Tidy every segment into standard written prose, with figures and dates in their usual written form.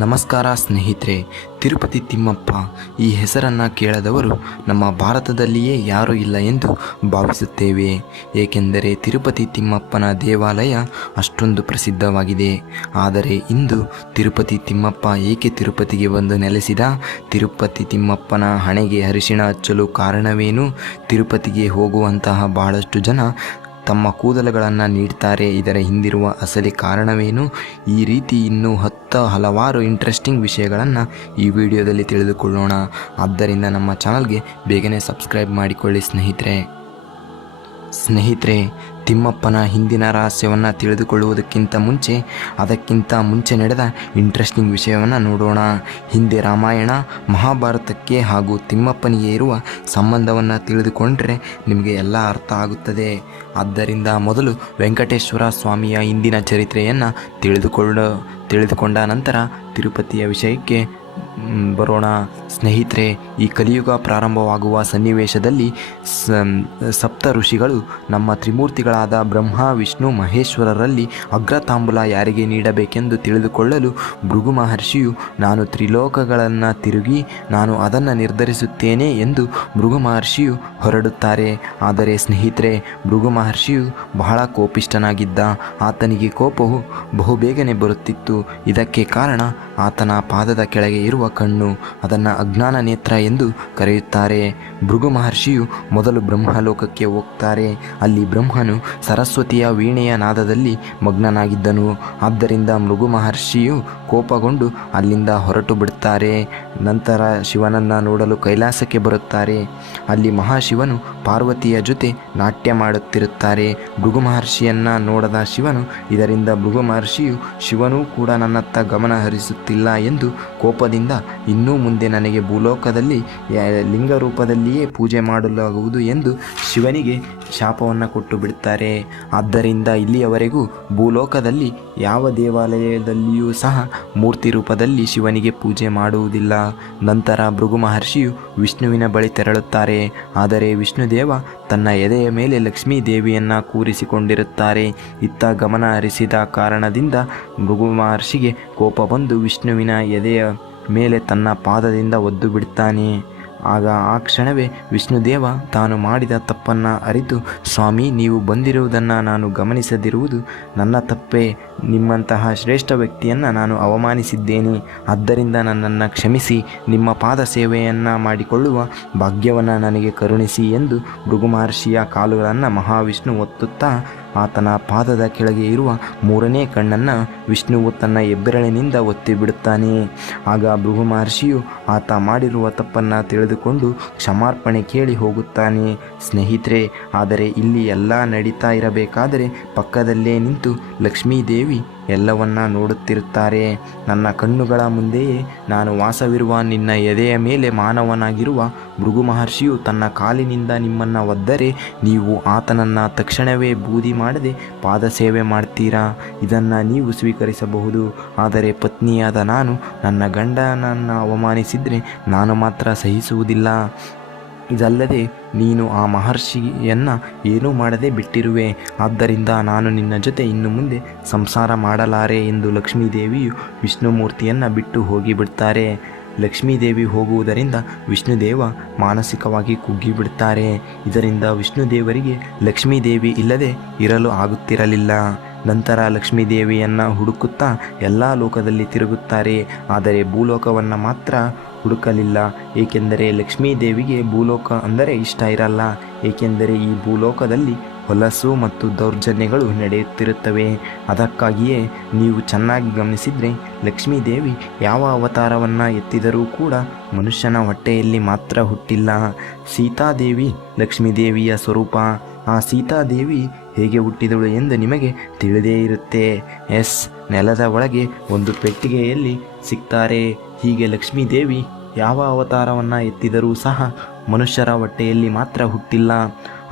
ನಮಸ್ಕಾರ ಸ್ನೇಹಿತರೆ. ತಿರುಪತಿ ತಿಮ್ಮಪ್ಪ ಈ ಹೆಸರನ್ನು ಕೇಳದವರು ನಮ್ಮ ಭಾರತದಲ್ಲಿಯೇ ಯಾರೂ ಇಲ್ಲ ಎಂದು ಭಾವಿಸುತ್ತೇವೆ. ಏಕೆಂದರೆ ತಿರುಪತಿ ತಿಮ್ಮಪ್ಪನ ದೇವಾಲಯ ಅಷ್ಟೊಂದು ಪ್ರಸಿದ್ಧವಾಗಿದೆ. ಆದರೆ ಇಂದು ತಿರುಪತಿ ತಿಮ್ಮಪ್ಪ ಏಕೆ ತಿರುಪತಿಗೆ ಬಂದು ನೆಲೆಸಿದ, ತಿರುಪತಿ ತಿಮ್ಮಪ್ಪನ ಹಣೆಗೆ ಅರಿಶಿಣ ಹಚ್ಚಲು ಕಾರಣವೇನು, ತಿರುಪತಿಗೆ ಹೋಗುವಂತಹ ಬಹಳಷ್ಟು ಜನ ತಮ್ಮ ಕೂದಲುಗಳನ್ನು ನೀಡ್ತಾರೆ, ಇದರ ಹಿಂದಿರುವ ಅಸಲಿ ಕಾರಣವೇನು, ಈ ರೀತಿ ಇನ್ನೂ ಹಲವಾರು ಇಂಟ್ರೆಸ್ಟಿಂಗ್ ವಿಷಯಗಳನ್ನು ಈ ವಿಡಿಯೋದಲ್ಲಿ ತಿಳಿದುಕೊಳ್ಳೋಣ. ಆದ್ದರಿಂದ ನಮ್ಮ ಚಾನಲ್ಗೆ ಬೇಗನೆ ಸಬ್ಸ್ಕ್ರೈಬ್ ಮಾಡಿಕೊಳ್ಳಿ ಸ್ನೇಹಿತರೆ. ತಿಮ್ಮಪ್ಪನ ಹಿಂದಿನ ರಹಸ್ಯವನ್ನು ತಿಳಿದುಕೊಳ್ಳುವುದಕ್ಕಿಂತ ಅದಕ್ಕಿಂತ ಮುಂಚೆ ನಡೆದ ಇಂಟ್ರೆಸ್ಟಿಂಗ್ ವಿಷಯವನ್ನು ನೋಡೋಣ. ಹಿಂದೆ ರಾಮಾಯಣ ಮಹಾಭಾರತಕ್ಕೆ ಹಾಗೂ ತಿಮ್ಮಪ್ಪನಿಗೆ ಇರುವ ಸಂಬಂಧವನ್ನು ತಿಳಿದುಕೊಂಡರೆ ನಿಮಗೆ ಎಲ್ಲ ಅರ್ಥ ಆಗುತ್ತದೆ. ಆದ್ದರಿಂದ ಮೊದಲು ವೆಂಕಟೇಶ್ವರ ಸ್ವಾಮಿಯ ಹಿಂದಿನ ಚರಿತ್ರೆಯನ್ನು ತಿಳಿದುಕೊಂಡ ನಂತರ ತಿರುಪತಿಯ ವಿಷಯಕ್ಕೆ ಬರೋಣ. ಸ್ನೇಹಿತರೆ, ಈ ಕಲಿಯುಗ ಪ್ರಾರಂಭವಾಗುವ ಸನ್ನಿವೇಶದಲ್ಲಿ ಸಪ್ತ ಋಷಿಗಳು ನಮ್ಮ ತ್ರಿಮೂರ್ತಿಗಳಾದ ಬ್ರಹ್ಮ ವಿಷ್ಣು ಮಹೇಶ್ವರರಲ್ಲಿ ಅಗ್ರತಾಂಬೂಲ ಯಾರಿಗೆ ನೀಡಬೇಕೆಂದು ತಿಳಿದುಕೊಳ್ಳಲು ಭೃಗು ಮಹರ್ಷಿಯು ನಾನು ತ್ರಿಲೋಕಗಳನ್ನು ತಿರುಗಿ ನಾನು ಅದನ್ನು ನಿರ್ಧರಿಸುತ್ತೇನೆ ಎಂದು ಭೃಗು ಮಹರ್ಷಿಯು ಹೊರಡುತ್ತಾರೆ. ಆದರೆ ಸ್ನೇಹಿತರೆ, ಭೃಗು ಮಹರ್ಷಿಯು ಬಹಳ ಕೋಪಿಷ್ಠನಾಗಿದ್ದ. ಆತನಿಗೆ ಕೋಪವು ಬಹುಬೇಗನೆ ಬರುತ್ತಿತ್ತು. ಇದಕ್ಕೆ ಕಾರಣ ಆತನ ಪಾದದ ಕೆಳಗೆ ಇರುವ ಕಣ್ಣು, ಅದನ್ನು ಅಜ್ಞಾನ ನೇತ್ರ ಎಂದು ಕರೆಯುತ್ತಾರೆ. ಭೃಗು ಮಹರ್ಷಿಯು ಮೊದಲು ಬ್ರಹ್ಮಲೋಕಕ್ಕೆ ಹೋಗ್ತಾರೆ. ಅಲ್ಲಿ ಬ್ರಹ್ಮನು ಸರಸ್ವತಿಯ ವೀಣೆಯ ನಾದದಲ್ಲಿ ಮಗ್ನನಾಗಿದ್ದನು. ಆದ್ದರಿಂದ ಭೃಗು ಮಹರ್ಷಿಯು ಕೋಪಗೊಂಡು ಅಲ್ಲಿಂದ ಹೊರಟು ಬಿಡುತ್ತಾರೆ. ನಂತರ ಶಿವನನ್ನು ನೋಡಲು ಕೈಲಾಸಕ್ಕೆ ಬರುತ್ತಾರೆ. ಅಲ್ಲಿ ಮಹಾಶಿವನು ಪಾರ್ವತಿಯ ಜೊತೆ ನಾಟ್ಯ ಮಾಡುತ್ತಿರುತ್ತಾರೆ. ಭೃಗು ಮಹರ್ಷಿಯನ್ನು ನೋಡದ ಶಿವನು, ಇದರಿಂದ ಭೃಗು ಮಹರ್ಷಿಯು ಶಿವನೂ ಕೂಡ ನನ್ನತ್ತ ಗಮನ ಹರಿಸುತ್ತಿಲ್ಲ ಎಂದು ಕೋಪದಿಂದ ಇನ್ನೂ ಮುಂದೆ ನನಗೆ ಭೂಲೋಕದಲ್ಲಿ ಲಿಂಗ ರೂಪದಲ್ಲಿಯೇ ಪೂಜೆ ಮಾಡಲಾಗುವುದು ಎಂದು ಶಿವನಿಗೆ ಶಾಪವನ್ನು ಕೊಟ್ಟು ಬಿಡುತ್ತಾರೆ. ಆದ್ದರಿಂದ ಇಲ್ಲಿಯವರೆಗೂ ಭೂಲೋಕದಲ್ಲಿ ಯಾವ ದೇವಾಲಯದಲ್ಲಿಯೂ ಸಹ ಮೂರ್ತಿ ರೂಪದಲ್ಲಿ ಶಿವನಿಗೆ ಪೂಜೆ ಮಾಡುವುದಿಲ್ಲ. ನಂತರ ಭೃಗು ಮಹರ್ಷಿಯು ವಿಷ್ಣುವಿನ ಬಳಿ ತೆರಳುತ್ತಾರೆ. ಆದರೆ ವಿಷ್ಣುದೇವ ತನ್ನ ಎದೆಯ ಮೇಲೆ ಲಕ್ಷ್ಮೀ ದೇವಿಯನ್ನು ಕೂರಿಸಿಕೊಂಡಿರುತ್ತಾರೆ. ಇತ್ತ ಗಮನ ಹರಿಸಿದ ಕಾರಣದಿಂದ ಭೃಗು ಮಹರ್ಷಿಗೆ ಕೋಪ ಬಂದು ವಿಷ್ಣುವಿನ ಎದೆಯ ಮೇಲೆ ತನ್ನ ಪಾದದಿಂದ ಒದ್ದು ಬಿಡುತ್ತಾನೆ. ಆಗ ಆ ಕ್ಷಣವೇ ವಿಷ್ಣುದೇವ ತಾನು ಮಾಡಿದ ತಪ್ಪನ್ನು ಅರಿತು, ಸ್ವಾಮಿ, ನೀವು ಬಂದಿರುವುದನ್ನು ನಾನು ಗಮನಿಸದಿರುವುದು ನನ್ನ ತಪ್ಪೇ. ನಿಮ್ಮಂತಹ ಶ್ರೇಷ್ಠ ವ್ಯಕ್ತಿಯನ್ನು ನಾನು ಅವಮಾನಿಸಿದ್ದೇನೆ. ಆದ್ದರಿಂದ ನನ್ನನ್ನು ಕ್ಷಮಿಸಿ ನಿಮ್ಮ ಪಾದ ಸೇವೆಯನ್ನು ಮಾಡಿಕೊಳ್ಳುವ ಭಾಗ್ಯವನ್ನು ನನಗೆ ಕರುಣಿಸಿ ಎಂದು ಭೃಗು ಮಹರ್ಷಿಯ ಕಾಲುಗಳನ್ನು ಮಹಾವಿಷ್ಣು ಒತ್ತುತ್ತಾ ಆತನ ಪಾದದ ಕೆಳಗೆ ಇರುವ ಮೂರನೇ ಕಣ್ಣನ್ನು ವಿಷ್ಣುವು ತನ್ನ ಹೆಬ್ಬೆರಳಿನಿಂದ ಒತ್ತಿಬಿಡುತ್ತಾನೆ. ಆಗ ಭೃಗು ಮಹರ್ಷಿಯು ಆತ ಮಾಡಿರುವ ತಪ್ಪನ್ನು ತಿಳಿದುಕೊಂಡು ಕ್ಷಮಾರ್ಪಣೆ ಕೇಳಿ ಹೋಗುತ್ತಾನೆ. ಸ್ನೇಹಿತರೆ, ಆದರೆ ಇಲ್ಲಿ ಎಲ್ಲ ನಡೀತಾ ಇರಬೇಕಾದರೆ ಪಕ್ಕದಲ್ಲೇ ನಿಂತು ಲಕ್ಷ್ಮೀದೇವಿ ಎಲ್ಲವನ್ನ ನೋಡುತ್ತಿರುತ್ತಾರೆ. ನನ್ನ ಕಣ್ಣುಗಳ ಮುಂದೆಯೇ ನಾನು ವಾಸವಿರುವ ನಿನ್ನ ಎದೆಯ ಮೇಲೆ ಮಾನವನಾಗಿರುವ ಭೃಗು ಮಹರ್ಷಿಯು ತನ್ನ ಕಾಲಿನಿಂದ ನಿಮ್ಮನ್ನು ಒದ್ದರೆ ನೀವು ಆತನನ್ನು ತಕ್ಷಣವೇ ಬೂದಿ ಮಾಡದೆ ಪಾದ ಸೇವೆ ಮಾಡ್ತೀರಾ. ಇದನ್ನು ನೀವು ಸ್ವೀಕರಿಸಬಹುದು. ಆದರೆ ಪತ್ನಿಯಾದ ನಾನು ನನ್ನ ಗಂಡನನ್ನು ಅವಮಾನಿಸಿದರೆ ನಾನು ಮಾತ್ರ ಸಹಿಸುವುದಿಲ್ಲ. ಇದಲ್ಲದೆ ನೀನು ಆ ಮಹರ್ಷಿಯನ್ನು ಏನೂ ಮಾಡದೆ ಬಿಟ್ಟಿರುವೆ. ಆದ್ದರಿಂದ ನಾನು ನಿನ್ನ ಜೊತೆ ಇನ್ನು ಮುಂದೆ ಸಂಸಾರ ಮಾಡಲಾರೆ ಎಂದು ಲಕ್ಷ್ಮೀದೇವಿಯು ವಿಷ್ಣುಮೂರ್ತಿಯನ್ನು ಬಿಟ್ಟು ಹೋಗಿಬಿಡ್ತಾರೆ. ಲಕ್ಷ್ಮೀದೇವಿ ಹೋಗುವುದರಿಂದ ವಿಷ್ಣುದೇವ ಮಾನಸಿಕವಾಗಿ ಕುಗ್ಗಿಬಿಡ್ತಾರೆ. ಇದರಿಂದ ವಿಷ್ಣುದೇವರಿಗೆ ಲಕ್ಷ್ಮೀದೇವಿ ಇಲ್ಲದೆ ಇರಲು ಆಗುತ್ತಿರಲಿಲ್ಲ. ನಂತರ ಲಕ್ಷ್ಮೀದೇವಿಯನ್ನು ಹುಡುಕುತ್ತಾ ಎಲ್ಲ ಲೋಕದಲ್ಲಿ ತಿರುಗುತ್ತಾರೆ. ಆದರೆ ಭೂಲೋಕವನ್ನು ಮಾತ್ರ ಹುಡುಕಲಿಲ್ಲ. ಏಕೆಂದರೆ ಲಕ್ಷ್ಮೀದೇವಿಗೆ ಭೂಲೋಕ ಅಂದರೆ ಇಷ್ಟ ಇರಲ್ಲ. ಏಕೆಂದರೆ ಈ ಭೂಲೋಕದಲ್ಲಿ ಹೊಲಸು ಮತ್ತು ದೌರ್ಜನ್ಯಗಳು ನಡೆಯುತ್ತಿರುತ್ತವೆ. ಅದಕ್ಕಾಗಿಯೇ ನೀವು ಚೆನ್ನಾಗಿ ಗಮನಿಸಿದರೆ ಲಕ್ಷ್ಮೀದೇವಿ ಯಾವ ಅವತಾರವನ್ನು ಎತ್ತಿದರೂ ಕೂಡ ಮನುಷ್ಯನ ಹೊಟ್ಟೆಯಲ್ಲಿ ಮಾತ್ರ ಹುಟ್ಟಿಲ್ಲ. ಸೀತಾದೇವಿ ಲಕ್ಷ್ಮೀದೇವಿಯ ಸ್ವರೂಪ. ಆ ಸೀತಾದೇವಿ ಹೇಗೆ ಹುಟ್ಟಿದಳು ಎಂದು ನಿಮಗೆ ತಿಳಿದೇ ಇರುತ್ತೆ. ನೆಲದ ಒಳಗೆ ಒಂದು ಪೆಟ್ಟಿಗೆಯಲ್ಲಿ ಸಿಗ್ತಾರೆ. ಹೀಗೆ ಲಕ್ಷ್ಮೀದೇವಿ ಯಾವ ಅವತಾರವನ್ನು ಎತ್ತಿದರೂ ಸಹ ಮನುಷ್ಯರ ಹೊಟ್ಟೆಯಲ್ಲಿ ಮಾತ್ರ ಹುಟ್ಟಿಲ್ಲ.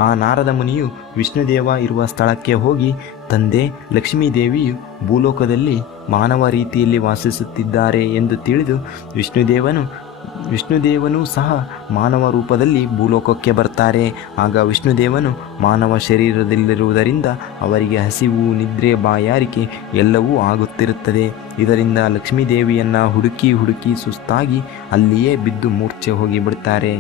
ಆ ನಾರದ ಮುನಿಯು ವಿಷ್ಣುದೇವ ಇರುವ ಸ್ಥಳಕ್ಕೆ ಹೋಗಿ, ತಂದೆ, ಲಕ್ಷ್ಮೀದೇವಿಯು ಭೂಲೋಕದಲ್ಲಿ ಮಾನವ ರೀತಿಯಲ್ಲಿ ವಾಸಿಸುತ್ತಿದ್ದಾರೆ ಎಂದು ತಿಳಿದು ವಿಷ್ಣುದೇವನೂ ಸಹ ಮಾನವ ರೂಪದಲ್ಲಿ ಭೂಲೋಕಕ್ಕೆ ಬರ್ತಾರೆ. ಆಗ ವಿಷ್ಣುದೇವನು ಮಾನವ ಶರೀರದಲ್ಲಿರುವುದರಿಂದ ಅವರಿಗೆ ಹಸಿವು, ನಿದ್ರೆ, ಬಾಯಾರಿಕೆ ಎಲ್ಲವೂ ಆಗುತ್ತಿರುತ್ತದೆ. ಇದರಿಂದ ಲಕ್ಷ್ಮೀದೇವಿಯನ್ನು ಹುಡುಕಿ ಹುಡುಕಿ ಸುಸ್ತಾಗಿ ಅಲ್ಲಿಯೇ ಬಿದ್ದು ಮೂರ್ಛೆ ಹೋಗಿಬಿಡ್ತಾರೆ.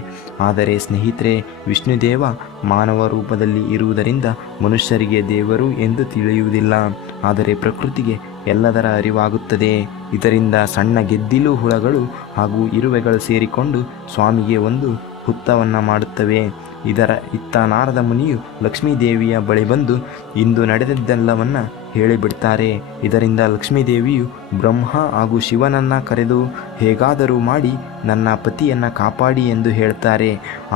ಆದರೆ ಸ್ನೇಹಿತರೆ, ವಿಷ್ಣುದೇವ ಮಾನವ ರೂಪದಲ್ಲಿ ಇರುವುದರಿಂದ ಮನುಷ್ಯರಿಗೆ ದೇವರು ಎಂದು ತಿಳಿಯುವುದಿಲ್ಲ. ಆದರೆ ಪ್ರಕೃತಿಗೆ ಎಲ್ಲದರ ಅರಿವಾಗುತ್ತದೆ. ಇದರಿಂದ ಸಣ್ಣ ಗೆದ್ದಿಲು ಹುಳಗಳು ಹಾಗೂ ಇರುವೆಗಳು ಸೇರಿಕೊಂಡು ಸ್ವಾಮಿಗೆ ಒಂದು ಹುತ್ತವನ್ನು ಮಾಡುತ್ತವೆ. ಇತ್ತ ನಾರದ ಮುನಿಯು ಲಕ್ಷ್ಮೀದೇವಿಯ ಬಳಿ ಬಂದು ಇಂದು ನಡೆದದ್ದೆಲ್ಲವನ್ನು ಹೇಳಿಬಿಡ್ತಾರೆ. ಇದರಿಂದ ಲಕ್ಷ್ಮೀದೇವಿಯು ಬ್ರಹ್ಮ ಹಾಗೂ ಶಿವನನ್ನು ಕರೆದು ಹೇಗಾದರೂ ಮಾಡಿ ನನ್ನ ಪತಿಯನ್ನು ಕಾಪಾಡಿ ಎಂದು ಹೇಳ್ತಾರೆ.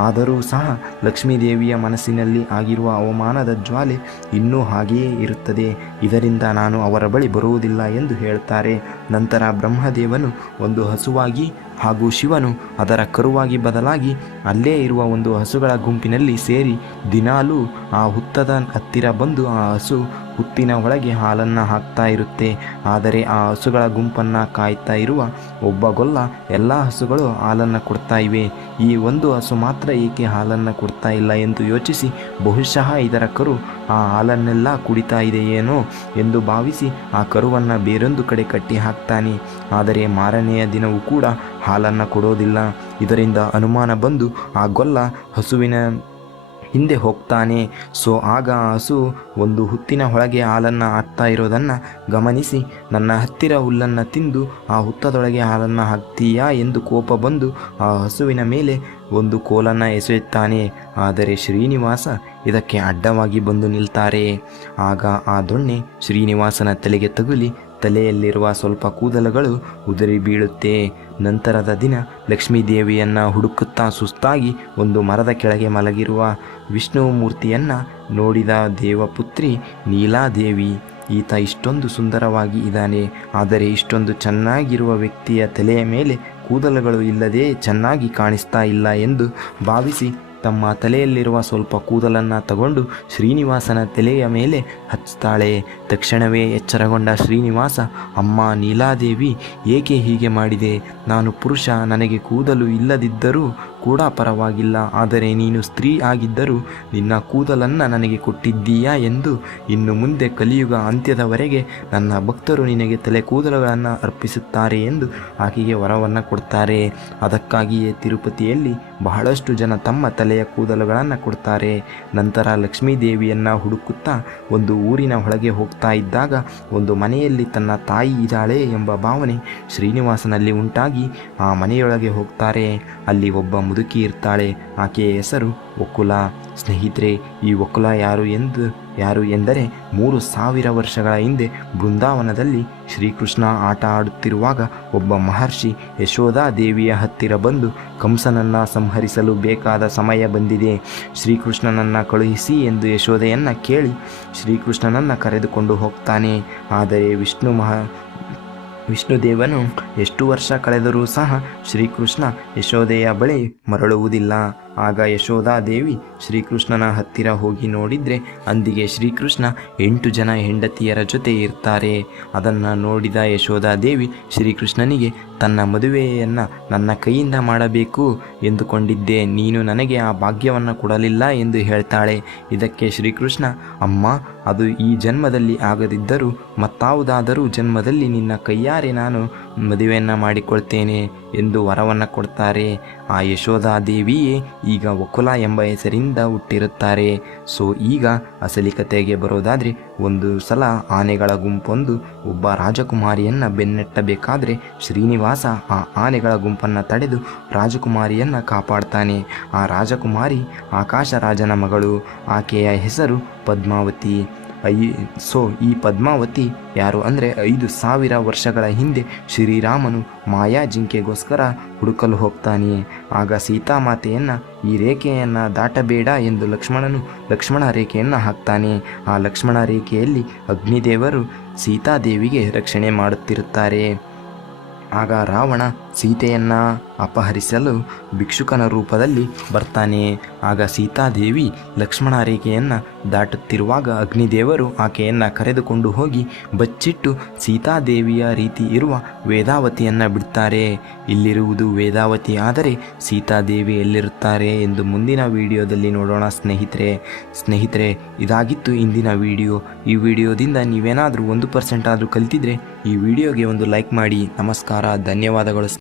ಆದರೂ ಸಹ ಲಕ್ಷ್ಮೀದೇವಿಯ ಮನಸ್ಸಿನಲ್ಲಿ ಆಗಿರುವ ಅವಮಾನದ ಜ್ವಾಲೆ ಇನ್ನೂ ಹಾಗೆಯೇ ಇರುತ್ತದೆ. ಇದರಿಂದ ನಾನು ಅವರ ಬಳಿ ಬರುವುದಿಲ್ಲ ಎಂದು ಹೇಳ್ತಾರೆ. ನಂತರ ಬ್ರಹ್ಮದೇವನು ಒಂದು ಹಸುವಾಗಿ ಹಾಗೂ ಶಿವನು ಅದರ ಕರುವಾಗಿ ಬದಲಾಗಿ ಅಲ್ಲೇ ಇರುವ ಒಂದು ಹಸುಗಳ ಗುಂಪಿನಲ್ಲಿ ಸೇರಿ ದಿನಾಲೂ ಆ ಹುತ್ತದ ಹತ್ತಿರ ಬಂದು ಆ ಹಸು ಹುತ್ತಿನ ಒಳಗೆ ಹಾಲನ್ನು ಹಾಕ್ತಾ ಇರುತ್ತೆ. ಆದರೆ ಆ ಹಸುಗಳ ಗುಂಪನ್ನು ಕಾಯ್ತಾ ಇರುವ ಒಬ್ಬ ಗೊಲ್ಲ ಎಲ್ಲ ಹಸುಗಳು ಹಾಲನ್ನು ಕೊಡ್ತಾ ಇವೆ, ಈ ಒಂದು ಹಸು ಮಾತ್ರ ಏಕೆ ಹಾಲನ್ನು ಕೊಡ್ತಾ ಇಲ್ಲ ಎಂದು ಯೋಚಿಸಿ ಬಹುಶಃ ಇದರ ಕರು ಆ ಹಾಲನ್ನೆಲ್ಲ ಕುಡಿತಾ ಇದೆಯೇನೋ ಎಂದು ಭಾವಿಸಿ ಆ ಕರುವನ್ನು ಬೇರೊಂದು ಕಡೆ ಕಟ್ಟಿ ಹಾಕ್ತಾನೆ. ಆದರೆ ಮಾರನೆಯ ದಿನವೂ ಕೂಡ ಹಾಲನ್ನು ಕೊಡೋದಿಲ್ಲ. ಇದರಿಂದ ಅನುಮಾನ ಬಂದು ಆ ಗೊಲ್ಲ ಹಸುವಿನ ಹಿಂದೆ ಹೋಗ್ತಾನೆ. ಆಗ ಆ ಹಸು ಒಂದು ಹುತ್ತಿನ ಒಳಗೆ ಹಾಲನ್ನು ಹಾಕ್ತಾ ಇರೋದನ್ನು ಗಮನಿಸಿ ನನ್ನ ಹತ್ತಿರ ಹುಲ್ಲನ್ನು ತಿಂದು ಆ ಹುತ್ತದೊಳಗೆ ಹಾಲನ್ನು ಹಾಕ್ತೀಯಾ ಎಂದು ಕೋಪ ಬಂದು ಆ ಹಸುವಿನ ಮೇಲೆ ಒಂದು ಕೋಲನ್ನು ಎಸೆಯುತ್ತಾನೆ. ಆದರೆ ಶ್ರೀನಿವಾಸ ಇದಕ್ಕೆ ಅಡ್ಡವಾಗಿ ಬಂದು ನಿಲ್ತಾರೆ. ಆಗ ಆ ದೊಣ್ಣೆ ಶ್ರೀನಿವಾಸನ ತಲೆಗೆ ತಗುಲಿ ತಲೆಯಲ್ಲಿರುವ ಸ್ವಲ್ಪ ಕೂದಲುಗಳು ಉದುರಿ ಬೀಳುತ್ತೆ. ನಂತರದ ದಿನ ಲಕ್ಷ್ಮೀದೇವಿಯನ್ನು ಹುಡುಕುತ್ತಾ ಸುಸ್ತಾಗಿ ಒಂದು ಮರದ ಕೆಳಗೆ ಮಲಗಿರುವ ವಿಷ್ಣು ಮೂರ್ತಿಯನ್ನು ನೋಡಿದ ದೇವಪುತ್ರಿ ನೀಲಾದೇವಿ. ಈತ ಇಷ್ಟೊಂದು ಸುಂದರವಾಗಿ ಇದ್ದಾನೆ, ಆದರೆ ಇಷ್ಟೊಂದು ಚೆನ್ನಾಗಿರುವ ವ್ಯಕ್ತಿಯ ತಲೆಯ ಮೇಲೆ ಕೂದಲುಗಳು ಇಲ್ಲದೆ ಚೆನ್ನಾಗಿ ಕಾಣಿಸ್ತಾ ಇಲ್ಲ ಎಂದು ಭಾವಿಸಿ ತಮ್ಮ ತಲೆಯಲ್ಲಿರುವ ಸ್ವಲ್ಪ ಕೂದಲನ್ನು ತಗೊಂಡು ಶ್ರೀನಿವಾಸನ ತಲೆಯ ಮೇಲೆ ಹಚ್ಚುತ್ತಾಳೆ. ತಕ್ಷಣವೇ ಎಚ್ಚರಗೊಂಡ ಶ್ರೀನಿವಾಸ, ಅಮ್ಮ ನೀಲಾದೇವಿ, ಏಕೆ ಹೀಗೆ ಮಾಡಿದೆ? ನಾನು ಪುರುಷ, ನನಗೆ ಕೂದಲು ಇಲ್ಲದಿದ್ದರೂ ಕೂಡ ಪರವಾಗಿಲ್ಲ, ಆದರೆ ನೀನು ಸ್ತ್ರೀ ಆಗಿದ್ದರೂ ನಿನ್ನ ಕೂದಲನ್ನು ನನಗೆ ಕೊಟ್ಟಿದ್ದೀಯಾ ಎಂದು ಇನ್ನು ಮುಂದೆ ಕಲಿಯುಗ ಅಂತ್ಯದವರೆಗೆ ನನ್ನ ಭಕ್ತರು ನಿನಗೆ ತಲೆ ಕೂದಲುಗಳನ್ನು ಅರ್ಪಿಸುತ್ತಾರೆ ಎಂದು ಆಕೆಗೆ ವರವನ್ನು ಕೊಡ್ತಾರೆ. ಅದಕ್ಕಾಗಿಯೇ ತಿರುಪತಿಯಲ್ಲಿ ಬಹಳಷ್ಟು ಜನ ತಮ್ಮ ತಲೆಯ ಕೂದಲುಗಳನ್ನು ಕೊಡ್ತಾರೆ. ನಂತರ ಲಕ್ಷ್ಮೀದೇವಿಯನ್ನು ಹುಡುಕುತ್ತಾ ಒಂದು ಊರಿನ ಒಳಗೆ ಹೋಗ್ತಾ ಇದ್ದಾಗ ಒಂದು ಮನೆಯಲ್ಲಿ ತನ್ನ ತಾಯಿ ಇದ್ದಾಳೆ ಎಂಬ ಭಾವನೆ ಶ್ರೀನಿವಾಸನಲ್ಲಿ ಉಂಟಾಗಿ ಆ ಮನೆಯೊಳಗೆ ಹೋಗ್ತಾರೆ. ಅಲ್ಲಿ ಒಬ್ಬ ಮುದುಕಿ ಇರ್ತಾಳೆ. ಆಕೆಯ ಹೆಸರು ಒಕುಲ. ಸ್ನೇಹಿತರೆ, ಈ ಒಕುಲ ಯಾರು ಎಂದರೆ 3000 ವರ್ಷಗಳ ಹಿಂದೆ ಬೃಂದಾವನದಲ್ಲಿ ಶ್ರೀಕೃಷ್ಣ ಆಟ ಆಡುತ್ತಿರುವಾಗ ಒಬ್ಬ ಮಹರ್ಷಿ ಯಶೋಧಾ ದೇವಿಯ ಹತ್ತಿರ ಬಂದು ಕಂಸನನ್ನು ಸಂಹರಿಸಲು ಬೇಕಾದ ಸಮಯ ಬಂದಿದೆ, ಶ್ರೀಕೃಷ್ಣನನ್ನು ಕಳುಹಿಸಿ ಎಂದು ಯಶೋಧೆಯನ್ನು ಕೇಳಿ ಶ್ರೀಕೃಷ್ಣನನ್ನು ಕರೆದುಕೊಂಡು ಹೋಗ್ತಾನೆ. ಆದರೆ ವಿಷ್ಣುದೇವನು ಎಷ್ಟು ವರ್ಷ ಕಳೆದರೂ ಸಹ ಶ್ರೀಕೃಷ್ಣ ಯಶೋದೆಯ ಬಳಿ ಮರಳುವುದಿಲ್ಲ. ಆಗ ಯಶೋಧಾದೇವಿ ಶ್ರೀಕೃಷ್ಣನ ಹತ್ತಿರ ಹೋಗಿ ನೋಡಿದರೆ ಅಂದಿಗೆ ಶ್ರೀಕೃಷ್ಣ 8 ಜನ ಹೆಂಡತಿಯರ ಜೊತೆ ಇರ್ತಾರೆ. ಅದನ್ನು ನೋಡಿದ ಯಶೋಧಾದೇವಿ ಶ್ರೀಕೃಷ್ಣನಿಗೆ ತನ್ನ ಮದುವೆಯನ್ನು ನನ್ನ ಕೈಯಿಂದ ಮಾಡಬೇಕು ಎಂದುಕೊಂಡಿದ್ದೆ, ನೀನು ನನಗೆ ಆ ಭಾಗ್ಯವನ್ನು ಕೊಡಲಿಲ್ಲ ಎಂದು ಹೇಳ್ತಾಳೆ. ಇದಕ್ಕೆ ಶ್ರೀಕೃಷ್ಣ, ಅಮ್ಮ, ಅದು ಈ ಜನ್ಮದಲ್ಲಿ ಆಗದಿದ್ದರೂ ಮತ್ತಾವುದಾದರೂ ಜನ್ಮದಲ್ಲಿ ನಿನ್ನ ಕೈಯಾರೆ ನಾನು ಮದುವೆಯನ್ನು ಮಾಡಿಕೊಳ್ತೇನೆ ಎಂದು ವರವನ್ನು ಕೊಡ್ತಾರೆ. ಆ ಯಶೋಧಾದೇವಿಯೇ ಈಗ ಒಕುಲ ಎಂಬ ಹೆಸರಿಂದ ಹುಟ್ಟಿರುತ್ತಾರೆ. ಈಗ ಅಸಲಿ ಕತೆಗೆ ಬರೋದಾದರೆ, ಒಂದು ಸಲ ಆನೆಗಳ ಗುಂಪೊಂದು ಒಬ್ಬ ರಾಜಕುಮಾರಿಯನ್ನು ಬೆನ್ನಟ್ಟಬೇಕಾದ್ರೆ ಶ್ರೀನಿವಾಸ ಆ ಆನೆಗಳ ಗುಂಪನ್ನು ತಡೆದು ರಾಜಕುಮಾರಿಯನ್ನು ಕಾಪಾಡ್ತಾನೆ. ಆ ರಾಜಕುಮಾರಿ ಆಕಾಶರಾಜನ ಮಗಳು. ಆಕೆಯ ಹೆಸರು ಪದ್ಮಾವತಿ. ಈ ಪದ್ಮಾವತಿ ಯಾರು ಅಂದರೆ 5000 ವರ್ಷಗಳ ಹಿಂದೆ ಶ್ರೀರಾಮನು ಮಾಯಾ ಜಿಂಕೆಗೋಸ್ಕರ ಹುಡುಕಲು ಹೋಗ್ತಾನೆ. ಆಗ ಸೀತಾಮಾತೆಯನ್ನು ಈ ರೇಖೆಯನ್ನು ದಾಟಬೇಡ ಎಂದು ಲಕ್ಷ್ಮಣ ರೇಖೆಯನ್ನು ಹಾಕ್ತಾನೆ. ಆ ಲಕ್ಷ್ಮಣ ರೇಖೆಯಲ್ಲಿ ಅಗ್ನಿದೇವರು ಸೀತಾದೇವಿಗೆ ರಕ್ಷಣೆ ಮಾಡುತ್ತಿರುತ್ತಾರೆ. ಆಗ ರಾವಣ ಸೀತೆಯನ್ನು ಅಪಹರಿಸಲು ಭಿಕ್ಷುಕನ ರೂಪದಲ್ಲಿ ಬರ್ತಾನೆ. ಆಗ ಸೀತಾದೇವಿ ಲಕ್ಷ್ಮಣ ರೇಖೆಯನ್ನು ದಾಟುತ್ತಿರುವಾಗ ಅಗ್ನಿದೇವರು ಆಕೆಯನ್ನು ಕರೆದುಕೊಂಡು ಹೋಗಿ ಬಚ್ಚಿಟ್ಟು ಸೀತಾದೇವಿಯ ರೀತಿ ಇರುವ ವೇದಾವತಿಯನ್ನು ಬಿಡ್ತಾರೆ. ಇಲ್ಲಿರುವುದು ವೇದಾವತಿ ಆದರೆ ಸೀತಾದೇವಿ ಎಲ್ಲಿರುತ್ತಾರೆ ಎಂದು ಮುಂದಿನ ವಿಡಿಯೋದಲ್ಲಿ ನೋಡೋಣ ಸ್ನೇಹಿತರೆ ಇದಾಗಿತ್ತು ಇಂದಿನ ವಿಡಿಯೋ. ಈ ವಿಡಿಯೋದಿಂದ ನೀವೇನಾದರೂ 1% ಆದರೂ ಕಲಿತಿದ್ರೆ ಈ ವಿಡಿಯೋಗೆ ಒಂದು ಲೈಕ್ ಮಾಡಿ. ನಮಸ್ಕಾರ, ಧನ್ಯವಾದಗಳು.